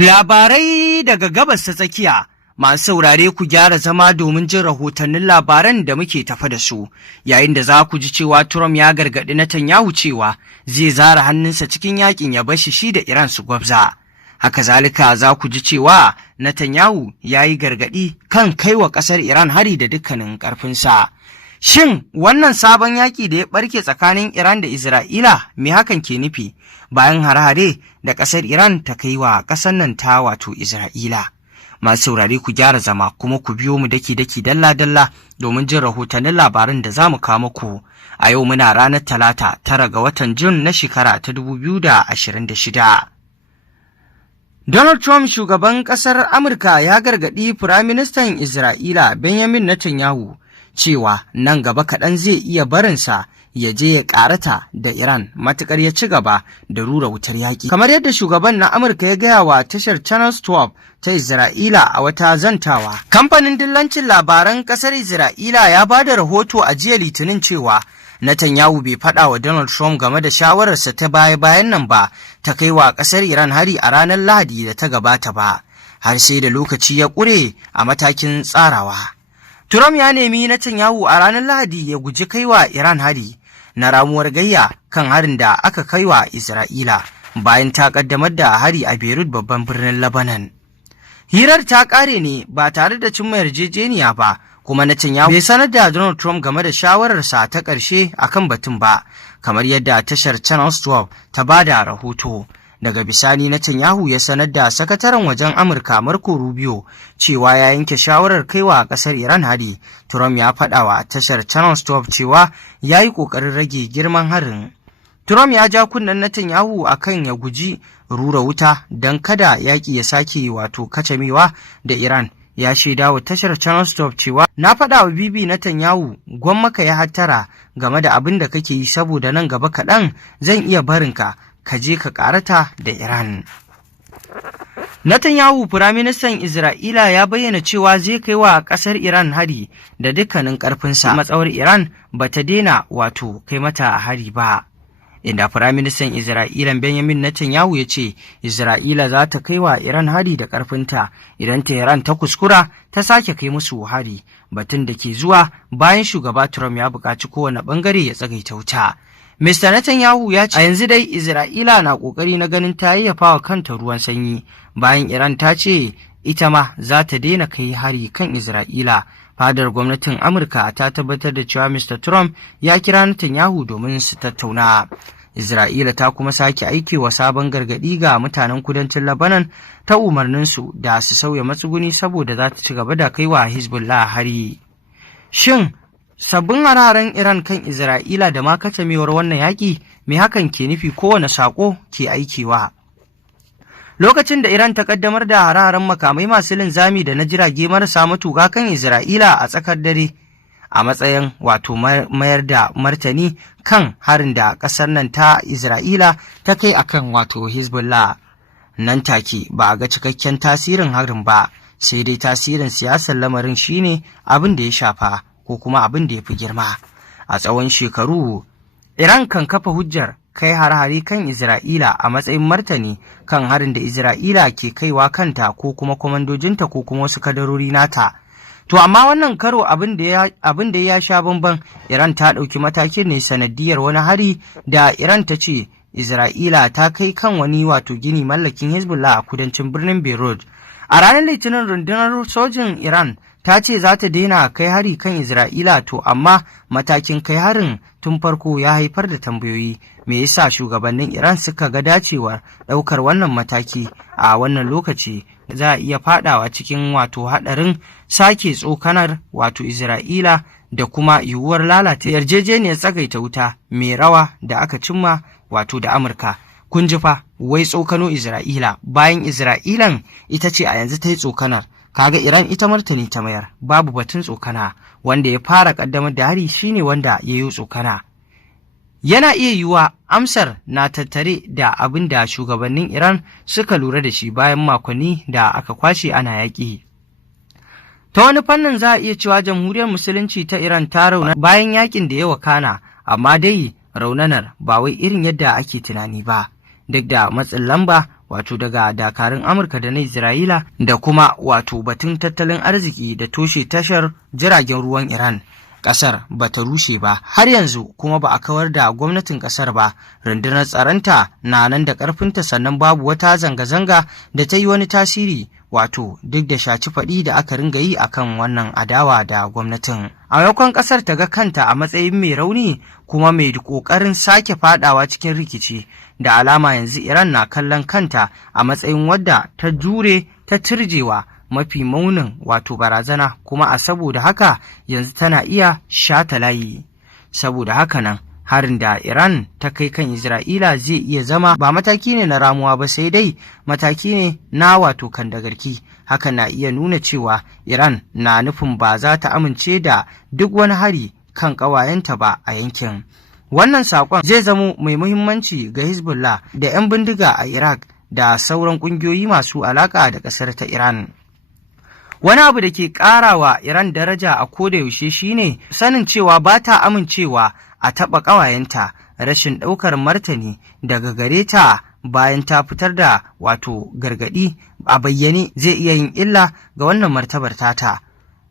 Labarai daga gabas ta tsakiya, masu saurare ku gyara zama domin jin rahotannin labaran da muke tafa da su, yayin da za ku ji cewa Trump ya gargaɗi Netanyahu cewa zai zara hannunsa cikin yakin ya bashi shi da Iran su gwabza. Haka zalika za ku ji cewa Netanyahu ya yi gargaɗi kan kai wa ƙasar Iran hari da dukkanin ƙarfinsa. Shin wannan sabon yaƙi da ya ɓarke tsakanin Iran da Isra'ila me hakan ke nufi bayan hare-hare da ƙasar Iran ta kai wa ƙasar nan ta wato Isra'ila? Masu saurare ku gyara zama kuma ku biyo mu daki-daki dalla-dalla domin jin rahotannin labarin da za mu kawo muku. A yau muna ranar Talata 9 ga watan Jun na shekara ta 2026. Donald Trump shugaban ƙasar Amurka ya gargaɗi Firaministan Isra'ila Benjamin Netanyahu cewa nan gaba kaɗan zai iya barinsa ya je ya ƙarata da Iran matuƙar ya ci gaba da rura wutar yaƙi. Kamar yadda shugaban na Amurka ya gaya wa tashar Channels 12 ta Isra'ila a wata zantawa. Kamfanin dillancin labaran ƙasar Isra'ila ya ba da rahoto a jiya Litinin cewa Netanyahu bai faɗa wa Donald Trump game da shawararsa ta baya-bayan nan ba ta kai wa ƙasar Iran hari a ranar Lahadi da ta gabata ba, har sai da lokaci ya ƙure a matakin tsarawa. Trump ya nemi Netanyahu a ranar Lahadi ya guji kaiwa Iran hari na ramuwar gayya kan harin da aka kaiwa Isra'ila bayan ta kaddamar da hari a Beirut babban birnin Lebanon. Hirar ta kare ne ba tare da cimma yarjejeniya ba, kuma Netanyahu bai sanar da Donald Trump game da shawararsa ta ƙarshe akan batun ba, kamar yadda tashar Channels 12 ta bada rahoto. Daga bisani Netanyahu ya sanar da sakataren wajen Amurka Marco Rubio cewa ya yanke shawarar kaiwa ƙasar Iran hari. Trump ya faɗa wa tashar Channels 12 cewa ya yi ƙoƙarin rage girman harin. Trump ya ja kunnen Netanyahu akan ya guji rura wuta don kada yaƙi ya sake wato kacamewa da Iran. Ya shaida wa tashar Channels 12 cewa na faɗa wa Bibi Netanyahu gwammaka ya hattara game da abin da kake yi saboda nan gaba kaɗan zan iya barinka ka je ka karata da Iran. Netanyahu Firaministan Isra'ila ya bayyana cewa zai kai wa ƙasar Iran hari da dukkanin ƙarfinsa matsawar Iran ba ta daina wato kai mata hari ba. Inda Firaministan Isra'ila Benjamin Netanyahu ya ce Isra'ila za ta kai wa Iran hari da ƙarfinta idan Tehran ta kuskura ta sake kai musu hari, batun da ke zuwa bayan shugaba Trump ya buƙaci kowane ɓangare ya tsagaita wuta. Mr. Netanyahu ya ce a yanzu dai Isra'ila na ƙoƙari na ganin ta yayyafa wa kanta ruwan sanyi bayan Iran ta ce ita ma za ta daina kai hari kan Isra'ila. Fadar gwamnatin Amurka ta tabbatar da cewa Mr. Trump ya kira Netanyahu domin su tattauna. Isra'ila ta kuma sake aikewa sabon gargaɗi ga mutanen kudancin Lebanon ta umarninsu da su sauya matsuguni saboda za ta ci gaba da kaiwa Hezbollah hari. Shin sabbin hararen Iran kan Isra'ila da ma kacamewar wannan yaƙi me hakan ke nufi kowane saƙo ke aikewa? Lokacin da Iran ta kaddamar da hararen makamai masu linzami da na jirage marasa matuƙa kan Isra'ila a tsakar dare a matsayin wato mayar da martani kan harin da ƙasar nan ta Isra'ila ta kai akan wato Hezbollah. Nan take ba a ga cikakken tasirin harin ba, sai dai tasirin siyasar lamarin shine abin da ya shafa ko kuma abin da ya fi girma. A tsawon shekaru, Iran kan kafa hujjar kai har-hari kan Isra'ila a matsayin martani kan harin da Isra'ila ke kaiwa kanta ko kuma kwamandojinta ko kuma wasu kadarori nata. To amma wannan karo abin da ya sha bamban, Iran ta ɗauki matakin ne sanadiyar wani hari da Iran ta ce Isra'ila ta kai kan wani wato gini mallakin Hezbollah a kudancin birnin Beirut. A ranar Litinin rundunar sojin Iran ta ce za ta daina kai hari kan Isra'ila, to amma matakin kai harin tun farko ya haifar da tambayoyi. Me yasa shugabannin Iran suka ga dacewar ɗaukar wannan mataki a wannan lokaci? Za a iya fadawa cikin wato haɗarin sake tsokanar wato Isra'ila da kuma yiwuwar lalata yarjejeniyar tsagaita wuta mai rawa da aka cimma wato da Amurka. Kun ji fa, wai tsokano Isra'ila bayan Isra'ilan ita ce a yanzu ta yi tsokanar. Kaga Iran ita martani ta mayar, babu batun tsokana. Wanda ya fara kaddamar da hari shine wanda ya yi tsokana. Yana iya yiwuwa amsar na tattare da abin da shugabannin Iran suka lura da shi bayan makonni da aka kwashe ana yaƙi. Ta wani fannin za a iya cewa jamhuriyar musulunci ta Iran ta rauna bayan yaƙin da ya wakana, amma dai raunanar ba wai irin yadda ake tunani ba. Duk da matsin lamba wato daga dakarun Amurka da na Isra'ila da kuma wato batun tattalin arziki da toshe tashar jiragen ruwan Iran. Ƙasar ba ta rushe ba har yanzu kuma ba a kawar da gwamnatin ƙasar ba. Rundunar tsaronta na nan da ƙarfinta, sannan babu wata zanga-zanga da ta yi wani tasiri, wato duk da shaci faɗi da aka ringa yi akan wannan adawa da gwamnatin. A maimakon ƙasar ta ga kanta a matsayin mai rauni kuma mai ƙoƙarin sake faɗawa cikin rikici, da alama yanzu Iran na kallon kanta a matsayin wadda ta jure ta turjewa mafi maunin wato barazana, kuma a saboda haka yanzu tana iya shata layi. Saboda haka nan harin da Iran ta kai kan Isra'ila zai iya zama ba mataki ne na ramuwa ba, sai dai mataki ne na wato kandagarki. Haka na iya nuna cewa Iran na nufin ba za ta amince da duk wani hari kan ƙawayenta ba a yankin. Wannan saƙon zai zamo mai muhimmanci ga Hezbollah da 'yan bindiga a Iraq da sauran ƙungiyoyi masu alaƙa da ƙasar ta Iran. Wani abu da ke ƙara wa Iran daraja a kodayaushe shine sanin cewa ba ta amincewa a taɓa ƙawayenta. Rashin ɗaukar martani daga gare ta bayan ta fitar da wato gargaɗi a bayyane zai iya yin illa ga wannan martabar tata.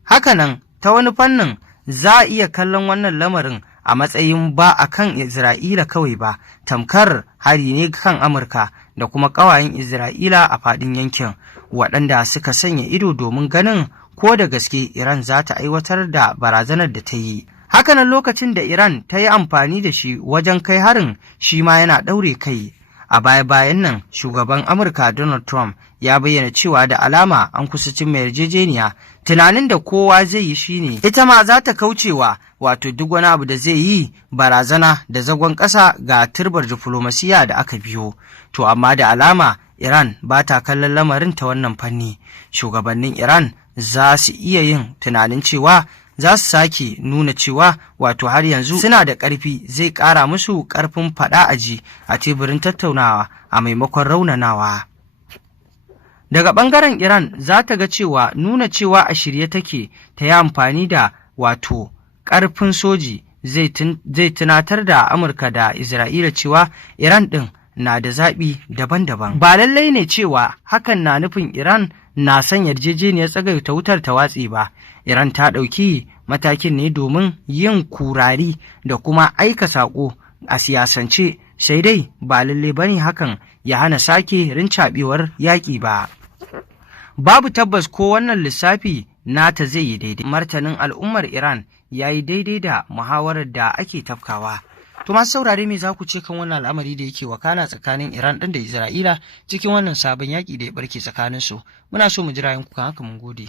Hakanan ta wani fannin za a iya kallon wannan lamarin a matsayin ba a kan Isra'ila kawai ba, tamkar hari ne kan Amurka da kuma ƙawayen Isra'ila a faɗin yankin, waɗanda suka sanya ido domin ganin ko da gaske Iran za ta aiwatar da barazanar da ta yi. Hakanan lokacin da Iran ta yi amfani da shi wajen kai harin shi ma yana ɗaure kai. A baya-bayan nan shugaban Amurka Donald Trump ya bayyana cewa da alama an kusa cimma yarjejeniya. Tunanin da kowa zai yi shine ita ma za ta kaucewa wato duk wani abu da zai yi barazana da zagon ƙasa ga turbar diflomasiya da aka biyo. To amma da alama Iran ba ta kallon lamarin ta wannan fanni. Shugabannin Iran za su iya yin tunanin cewa za su sake nuna cewa wato har yanzu suna da ƙarfi, zai ƙara musu ƙarfin faɗa aji a teburin tattaunawa a maimakon raunanawa. Daga ɓangaren Iran za ta ga cewa nuna cewa a shirye take ta yi amfani da wato ƙarfin soji zai tunatar da Amurka da Isra'ila cewa Iran ɗin na da zaɓi daban-daban. Ba lallai ne cewa hakan na nufin Iran na son yarjejeniyar tsagaita wutar ta watse ba. Iran ta ɗauki matakin ne domin yin kurari da kuma aika saƙo a siyasance, sai dai ba lalle bane hakan ya hana sake rincaɓewar yaƙi ba. Babu tabbas ko wannan lissafi nata zai yi daidai. Martanin al'ummar Iran ya yi daidai da muhawarar da ake tafkawa. To masu saurare me za ku ce kan wannan al'amari da yake wakana tsakanin Iran ɗin da Isra'ila cikin wannan sabon yaƙi da ya ɓarke tsakaninsu? Muna so mu ji ra'ayinku kan haka, mun gode.